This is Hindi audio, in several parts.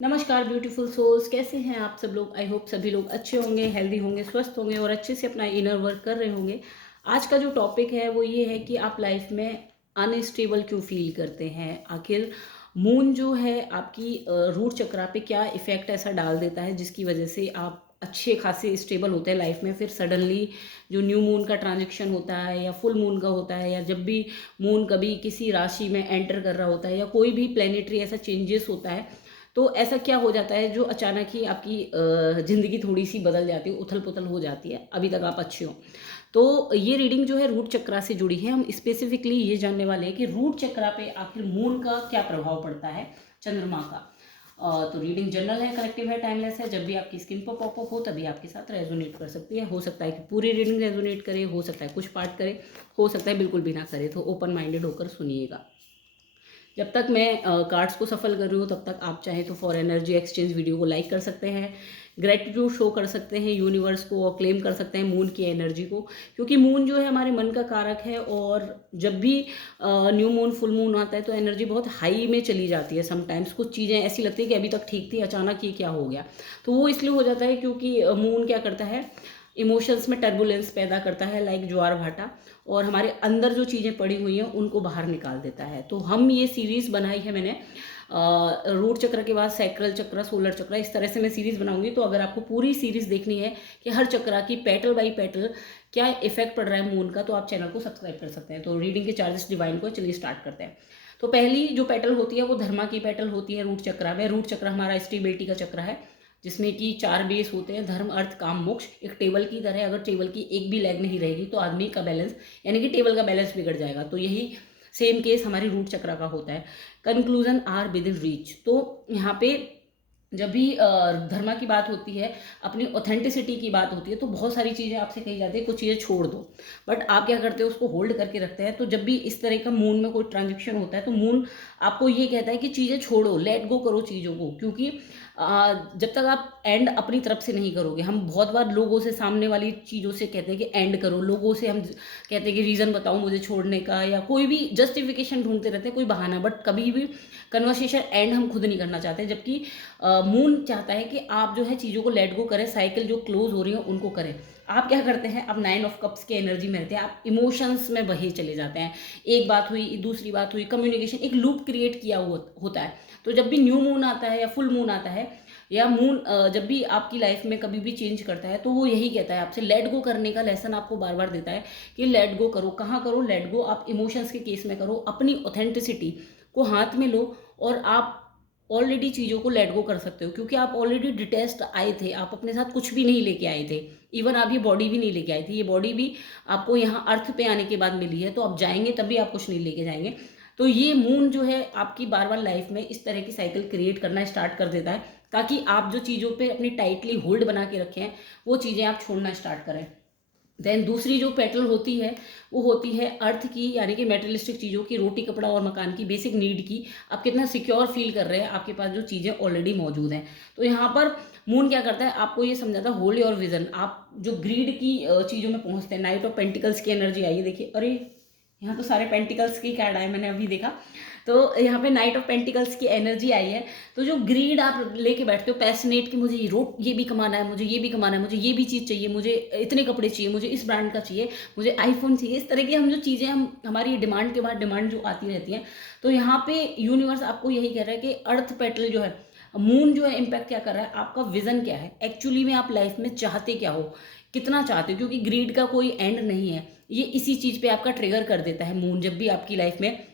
नमस्कार ब्यूटीफुल सोल्स, कैसे हैं आप सब लोग। आई होप सभी लोग अच्छे होंगे, हेल्दी होंगे, स्वस्थ होंगे और अच्छे से अपना इनर वर्क कर रहे होंगे। आज का जो टॉपिक है वो ये है कि आप लाइफ में अनस्टेबल क्यों फील करते हैं। आखिर मून जो है आपकी रूट चक्रा पे क्या इफेक्ट ऐसा डाल देता है जिसकी वजह से आप अच्छे खासे स्टेबल होते हैं लाइफ में, फिर सडनली जो न्यू मून का ट्रांजेक्शन होता है या फुल मून का होता है या जब भी मून कभी किसी राशि में एंटर कर रहा होता है या कोई भी प्लेनेटरी ऐसा चेंजेस होता है, तो ऐसा क्या हो जाता है जो अचानक ही आपकी ज़िंदगी थोड़ी सी बदल जाती है, उथल पुथल हो जाती है। अभी तक आप अच्छे हो तो ये रीडिंग जो है रूट चक्रा से जुड़ी है। हम स्पेसिफिकली ये जानने वाले हैं कि रूट चक्रा पे आखिर मून का क्या प्रभाव पड़ता है, चंद्रमा का। तो रीडिंग जनरल है, कलेक्टिव है, टाइमलेस है। जब भी आपकी स्क्रीन पर पॉपअप हो तभी आपके साथ रेजोनेट कर सकती है। हो सकता है कि पूरी रीडिंग रेजोनेट करे, हो सकता है कुछ पार्ट करे, हो सकता है बिल्कुल भी ना करे। तो ओपन माइंडेड होकर सुनिएगा। जब तक मैं कार्ड्स को सफल कर रही हूँ तब तक आप चाहें तो फॉर एनर्जी एक्सचेंज वीडियो को लाइक कर सकते हैं, ग्रेटिट्यूड शो कर सकते हैं यूनिवर्स को और क्लेम कर सकते हैं मून की एनर्जी को, क्योंकि मून जो है हमारे मन का कारक है। और जब भी न्यू मून फुल मून आता है तो एनर्जी बहुत हाई में चली जाती है। समटाइम्स कुछ चीज़ें ऐसी लगती है कि अभी तक ठीक थी, अचानक ये क्या हो गया। तो वो इसलिए हो जाता है क्योंकि मून क्या करता है, इमोशंस में टर्बुलेंस पैदा करता है, लाइक ज्वार भाटा, और हमारे अंदर जो चीज़ें पड़ी हुई हैं उनको बाहर निकाल देता है। तो हम ये सीरीज़ बनाई है मैंने रूट चक्र के बाद सैक्रल चक्र, सोलर चक्र, इस तरह से मैं सीरीज़ बनाऊंगी। तो अगर आपको पूरी सीरीज़ देखनी है कि हर चक्र की पेटल बाई पेटल क्या इफेक्ट पड़ रहा है मून का, तो आप चैनल को सब्सक्राइब कर सकते हैं। तो रीडिंग के चार्जेस डिवाइन को, चलिए स्टार्ट करते हैं। तो पहली जो पेटल होती है वो धर्मा की पेटल होती है रूट चक्र में। रूट चक्र हमारा स्टेबिलिटी का चक्र है जिसमें कि 4 बेस होते हैं, धर्म अर्थ काम मोक्ष। एक टेबल की तरह, अगर टेबल की एक भी लेग नहीं रहेगी तो आदमी का बैलेंस यानी कि टेबल का बैलेंस बिगड़ जाएगा। तो यही सेम केस हमारी रूट चक्र का होता है। Conclusion are within reach. तो यहाँ पे जब भी धर्मा की बात होती है, अपनी ऑथेंटिसिटी की बात होती है, तो बहुत सारी चीज़ें आपसे कही जाती है कुछ चीज़ें छोड़ दो, बट आप क्या करते हो, उसको होल्ड करके रखते हैं। तो जब भी इस तरह का मून में कोई ट्रांजेक्शन होता है तो मून आपको ये कहता है कि चीज़ें छोड़ो, लेट गो करो चीज़ों को, क्योंकि जब तक आप एंड अपनी तरफ से नहीं करोगे। हम बहुत बार लोगों से, सामने वाली चीज़ों से कहते हैं कि एंड करो, लोगों से हम कहते हैं कि रीज़न बताओ मुझे छोड़ने का, या कोई भी जस्टिफिकेशन ढूंढते रहते हैं, कोई बहाना, बट कभी भी कन्वर्सेशन एंड हम खुद नहीं करना चाहते। जबकि मून चाहता है कि आप जो है चीज़ों को लेट गो करें, साइकिल जो क्लोज हो रही है उनको करें। आप क्या करते हैं, अब 9 ऑफ कप्स की एनर्जी में रहते हैं, आप इमोशंस में बहे चले जाते हैं। एक बात हुई, दूसरी बात हुई, कम्युनिकेशन, एक लूप क्रिएट किया होता है। तो जब भी न्यू मून आता है या फुल मून आता है या मून जब भी आपकी लाइफ में कभी भी चेंज करता है, तो वो यही कहता है आपसे, लेट गो करने का लेसन आपको बार बार देता है कि लेट गो करो। कहाँ करो लेट गो, आप इमोशंस के केस में करो, अपनी ऑथेंटिसिटी को हाथ में लो और आप ऑलरेडी चीज़ों को लेट गो कर सकते हो, क्योंकि आप ऑलरेडी डिटेस्ट आए थे, आप अपने साथ कुछ भी नहीं लेके आए थे। इवन आप ये बॉडी भी नहीं लेके आए थे, ये बॉडी भी आपको यहाँ अर्थ पे आने के बाद मिली है। तो आप जाएंगे तभी आप कुछ नहीं लेके जाएंगे। तो ये मून जो है आपकी बार बार लाइफ में इस तरह की साइकिल क्रिएट करना स्टार्ट कर देता है, ताकि आप जो चीज़ों पे अपनी टाइटली होल्ड बना के रखे हैं वो चीज़ें आप छोड़ना स्टार्ट करें। देन दूसरी जो पेटल होती है वो होती है अर्थ की, यानी कि मेटेरियलिस्टिक चीज़ों की, रोटी कपड़ा और मकान की, बेसिक नीड की। आप कितना सिक्योर फील कर रहे हैं, आपके पास जो चीज़ें ऑलरेडी मौजूद हैं। तो यहाँ पर मून क्या करता है, आपको ये समझाता है होल्ड योर विजन। आप जो ग्रीड की चीज़ों में पहुँचते हैं, नाइट ऑफ पेंटिकल्स की एनर्जी आई है, देखिए, अरे यहाँ तो सारे पेंटिकल्स की कार्ड आए, मैंने अभी देखा। तो यहाँ पे नाइट ऑफ पेंटिकल्स की एनर्जी आई है। तो जो ग्रीड आप लेके बैठते हो, पैशनेट, कि मुझे ये भी कमाना है, मुझे ये भी कमाना है, मुझे ये भी चीज़ चाहिए, मुझे इतने कपड़े चाहिए, मुझे इस ब्रांड का चाहिए, मुझे आईफोन चाहिए, इस तरह की हम जो चीज़ें, हम हमारी डिमांड के बाद डिमांड जो आती रहती हैं। तो यहाँ पे यूनिवर्स आपको यही कह रहा है कि अर्थ पेटल जो है, मून जो है, इम्पैक्ट क्या कर रहा है, आपका विजन क्या है, एक्चुअली में आप लाइफ में चाहते क्या हो, कितना चाहते हो। क्योंकि ग्रीड का कोई एंड नहीं है, ये इसी चीज़ पे आपका ट्रिगर कर देता है मून। जब भी आपकी लाइफ में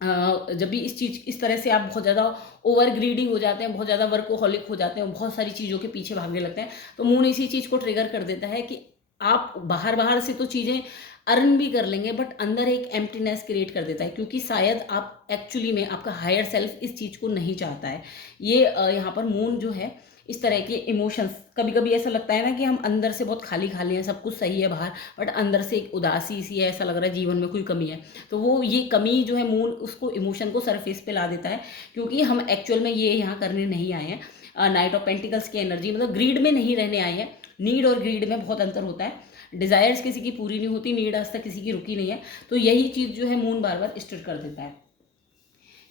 जब भी इस तरह से आप बहुत ज़्यादा ओवर ग्रीडी हो जाते हैं, बहुत ज़्यादा वर्कोहॉलिक हो जाते हैं, बहुत सारी चीज़ों के पीछे भागने लगते हैं, तो मून इसी चीज़ को ट्रिगर कर देता है कि आप बाहर बाहर से तो चीज़ें अर्न भी कर लेंगे, बट अंदर एक एम्प्टीनेस क्रिएट कर देता है, क्योंकि शायद आप एक्चुअली में, आपका हायर सेल्फ इस चीज़ को नहीं चाहता है। ये यहाँ पर मून जो है इस तरह के इमोशंस, कभी कभी ऐसा लगता है ना कि हम अंदर से बहुत खाली खाली हैं, सब कुछ सही है बाहर, बट अंदर से एक उदासी सी है, ऐसा लग रहा है जीवन में कोई कमी है। तो वो ये कमी जो है, मून उसको, इमोशन को सरफेस पे ला देता है, क्योंकि हम एक्चुअल में ये यहाँ करने नहीं आए हैं। नाइट ऑफ पेंटिकल्स की एनर्जी मतलब ग्रीड में नहीं रहने आए हैं। नीड और ग्रीड में बहुत अंतर होता है। डिज़ायर्स किसी की पूरी नहीं होती, नीड आज तक किसी की रुकी नहीं है। तो यही चीज़ जो है मून बार बार स्टिर कर देता है।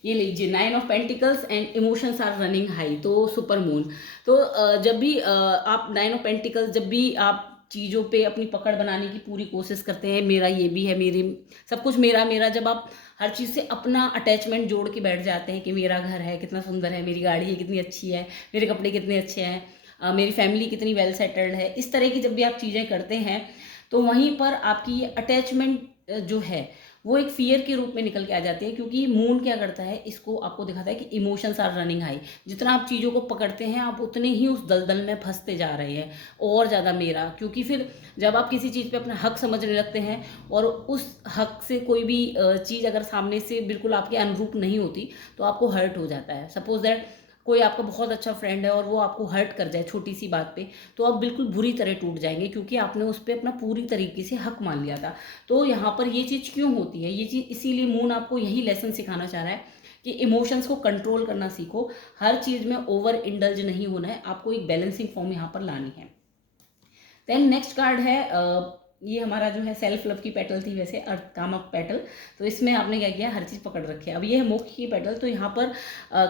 ये लीजिए 9 of pentacles and emotions are running high, तो सुपर मून। तो जब भी आप 9 ऑफ पेंटिकल्स, जब भी आप चीज़ों पे अपनी पकड़ बनाने की पूरी कोशिश करते हैं, मेरा ये भी है, मेरी सब कुछ मेरा मेरा, जब आप हर चीज़ से अपना अटैचमेंट जोड़ के बैठ जाते हैं कि मेरा घर है कितना सुंदर है, मेरी गाड़ी है कितनी अच्छी है, मेरे कपड़े कितने अच्छे हैं, मेरी फैमिली कितनी वेल सेटल्ड है, इस तरह की जब भी आप चीज़ें करते हैं तो वहीं पर आपकी ये अटैचमेंट जो है वो एक फियर के रूप में निकल के आ जाती है। क्योंकि मून क्या करता है, इसको आपको दिखाता है कि इमोशंस आर रनिंग हाई। जितना आप चीज़ों को पकड़ते हैं आप उतने ही उस दलदल में फंसते जा रहे हैं, और ज़्यादा मेरा। क्योंकि फिर जब आप किसी चीज़ पे अपना हक समझने लगते हैं और उस हक से कोई भी चीज़ अगर सामने से बिल्कुल आपके अनुरूप नहीं होती तो आपको हर्ट हो जाता है। सपोज दैट कोई आपका बहुत अच्छा फ्रेंड है और वो आपको हर्ट कर जाए छोटी सी बात पे, तो आप बिल्कुल बुरी तरह टूट जाएंगे, क्योंकि आपने उस पर अपना पूरी तरीके से हक मान लिया था। तो यहाँ पर ये चीज़ क्यों होती है, ये चीज़ इसीलिए मून आपको यही लेसन सिखाना चाह रहा है कि इमोशंस को कंट्रोल करना सीखो, हर चीज़ में ओवर इंडल्ज नहीं होना है, आपको एक बैलेंसिंग फॉर्म यहाँ पर लानी है। देन नेक्स्ट कार्ड है ये हमारा जो है सेल्फ लव की पेटल थी वैसे, अर्थ काम ऑफ पेटल। तो इसमें आपने क्या किया, हर चीज़ पकड़ रखी है। अब ये है मोक्ष की पेटल। तो यहाँ पर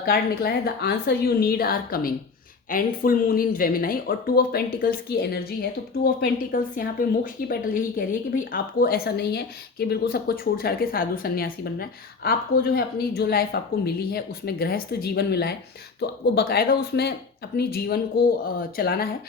कार्ड निकला है the answer you need are coming and full moon in Gemini, और 2 ऑफ पेंटिकल्स की एनर्जी है। तो 2 ऑफ पेंटिकल्स यहाँ पे मोक्ष की पेटल यही कह रही है कि भाई आपको ऐसा नहीं है कि बिल्कुल सबको छोड़ छाड़ के साधु सन्यासी बन रहा है। आपको जो है अपनी जो लाइफ आपको मिली है उसमें गृहस्थ जीवन मिला है, तो आपको बाकायदा उसमें अपनी जीवन को चलाना है,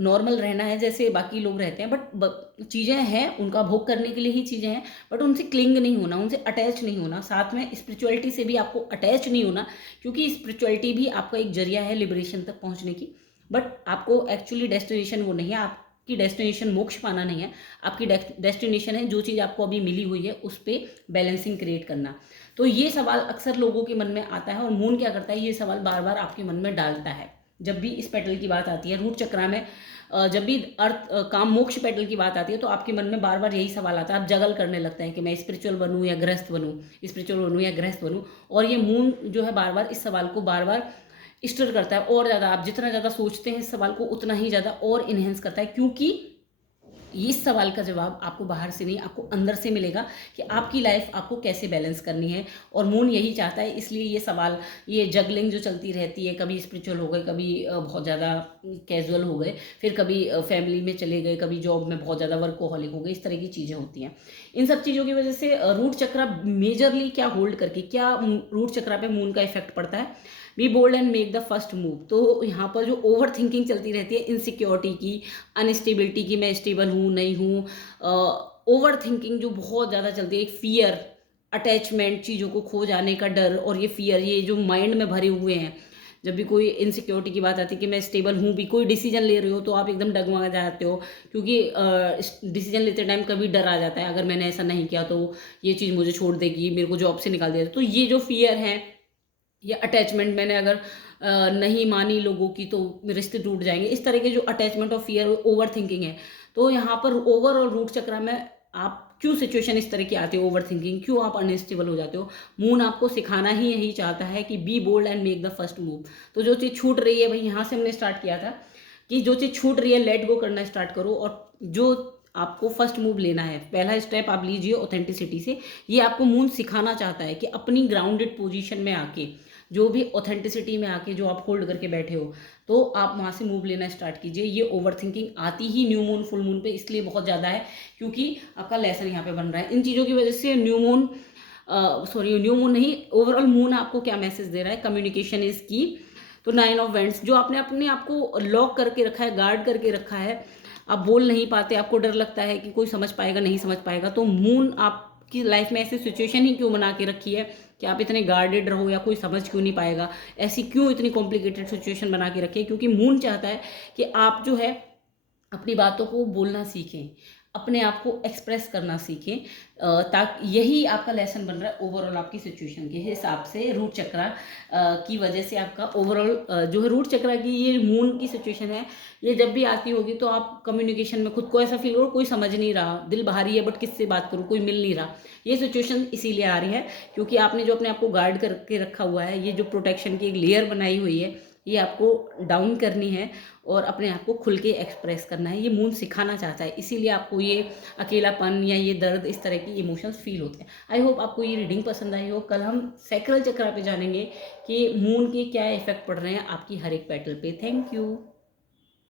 नॉर्मल रहना है जैसे बाकी लोग रहते हैं। बट चीज़ें हैं, उनका भोग करने के लिए ही चीज़ें हैं, बट उनसे क्लिंग नहीं होना, उनसे अटैच नहीं होना। साथ में स्पिरिचुअलिटी से भी आपको अटैच नहीं होना, क्योंकि स्पिरिचुअलिटी भी आपका एक जरिया है लिबरेशन तक पहुंचने की। बट आपको एक्चुअली डेस्टिनेशन वो नहीं है, आपकी डेस्टिनेशन मोक्ष पाना नहीं है, आपकी डेस्टिनेशन है जो चीज़ आपको अभी मिली हुई है उस पर बैलेंसिंग क्रिएट करना। तो ये सवाल अक्सर लोगों के मन में आता है, और मून क्या करता है, ये सवाल बार बार आपके मन में डालता है। जब भी इस पेटल की बात आती है, रूट चक्रा में जब भी अर्थ काम मोक्ष पेटल की बात आती है, तो आपके मन में बार बार यही सवाल आता है, आप जगल करने लगते हैं कि मैं स्पिरिचुअल बनूं या गृहस्थ बनूं, स्पिरिचुअल बनूं या गृहस्थ बनूं। और ये मून जो है बार बार इस सवाल को बार बार स्टर करता है, और ज़्यादा आप जितना ज़्यादा सोचते हैं इस सवाल को उतना ही ज़्यादा और इन्हेंस करता है। क्योंकि इस सवाल का जवाब आपको बाहर से नहीं, आपको अंदर से मिलेगा कि आपकी लाइफ आपको कैसे बैलेंस करनी है, और मून यही चाहता है। इसलिए ये सवाल, ये जगलिंग जो चलती रहती है, कभी स्पिरिचुअल हो गए, कभी बहुत ज़्यादा कैजुअल हो गए, फिर कभी फैमिली में चले गए, कभी जॉब में बहुत ज़्यादा वर्कोहॉलिक हो गए, इस तरह की चीज़ें होती हैं। इन सब चीज़ों की वजह से रूट चक्रा मेजरली क्या होल्ड करके, क्या रूट चक्रा पे मून का इफेक्ट पड़ता है, be bold and make the first move. तो यहाँ पर जो ओवर थिंकिंग चलती रहती है इनसिक्योरिटी की, अनस्टेबिलिटी की, मैं स्टेबल हूँ नहीं हूँ, ओवर थिंकिंग जो बहुत ज़्यादा चलती है, एक फियर, अटैचमेंट, चीज़ों को खो जाने का डर, और ये फियर, ये जो माइंड में भरे हुए हैं। जब भी कोई इनसिक्योरिटी की बात आती है कि मैं स्टेबल हूँ भी, कोई डिसीजन ले रहे हो तो आप एकदम डगमगा जाते हो, क्योंकि डिसीजन लेते टाइम कभी डर आ जाता है, अगर मैंने ऐसा नहीं किया तो ये चीज़ मुझे छोड़ देगी, मेरे को जॉब से निकाल देगा। तो ये जो फियर है, ये अटैचमेंट, मैंने अगर नहीं मानी लोगों की तो रिश्ते टूट जाएंगे, इस तरह के जो अटैचमेंट और फियर, ओवर थिंकिंग है। तो यहाँ पर ओवर और रूट चक्रा में आप क्यों सिचुएशन इस तरह की आती है, ओवर थिंकिंग, क्यों आप अनस्टेबल हो जाते हो, मून आपको सिखाना ही यही चाहता है कि be bold and make the first move. तो जो चीज़ छूट रही है, भाई यहाँ से हमने स्टार्ट किया था कि जो चीज़ छूट रही है लेट गो करना स्टार्ट करो, और जो आपको फर्स्ट मूव लेना है, पहला स्टेप आप लीजिए ऑथेंटिसिटी से। ये आपको मून सिखाना चाहता है कि अपनी ग्राउंडेड पोजीशन में आके, जो भी ऑथेंटिसिटी में आके जो आप होल्ड करके बैठे हो, तो आप वहाँ से मूव लेना स्टार्ट कीजिए। ये ओवर थिंकिंग आती ही न्यू मून फुल मून पे इसलिए बहुत ज़्यादा है, क्योंकि आपका लेसन यहाँ पे बन रहा है। इन चीज़ों की वजह से न्यू मून नहीं, ओवरऑल मून आपको क्या मैसेज दे रहा है, कम्युनिकेशन इज की। तो 9 ऑफ वेंट्स, जो आपने अपने आप को लॉक करके रखा है, गार्ड करके रखा है, आप बोल नहीं पाते, आपको डर लगता है कि कोई समझ पाएगा नहीं समझ पाएगा, तो मून आपकी लाइफ में ऐसी सिचुएशन ही क्यों बना के रखी है कि आप इतने गार्डेड रहो, या कोई समझ क्यों नहीं पाएगा, ऐसी क्यों इतनी कॉम्प्लिकेटेड सिचुएशन बना के रखी है? क्योंकि मून चाहता है कि आप जो है अपनी बातों को बोलना सीखें, अपने आप को एक्सप्रेस करना सीखें, ताकि यही आपका लेसन बन रहा है ओवरऑल आपकी सिचुएशन के हिसाब से। रूट चक्रा की वजह से आपका ओवरऑल जो है रूट चक्रा की ये मून की सिचुएशन है, ये जब भी आती होगी तो आप कम्युनिकेशन में खुद को ऐसा फील करो कोई समझ नहीं रहा, दिल भारी है बट किससे बात करूँ, कोई मिल नहीं रहा। ये सिचुएशन इसीलिए आ रही है क्योंकि आपने जो अपने आप को गार्ड करके रखा हुआ है, ये जो प्रोटेक्शन की एक लेयर बनाई हुई है, ये आपको डाउन करनी है और अपने आप को खुल के एक्सप्रेस करना है। ये मून सिखाना चाहता है, इसीलिए आपको ये अकेलापन या ये दर्द, इस तरह की इमोशंस फील होते हैं। आई होप आपको ये रीडिंग पसंद आई हो। कल हम सैक्रल चक्र पे जानेंगे कि मून के क्या इफेक्ट पड़ रहे हैं आपकी हर एक पेटल पे। Thank you.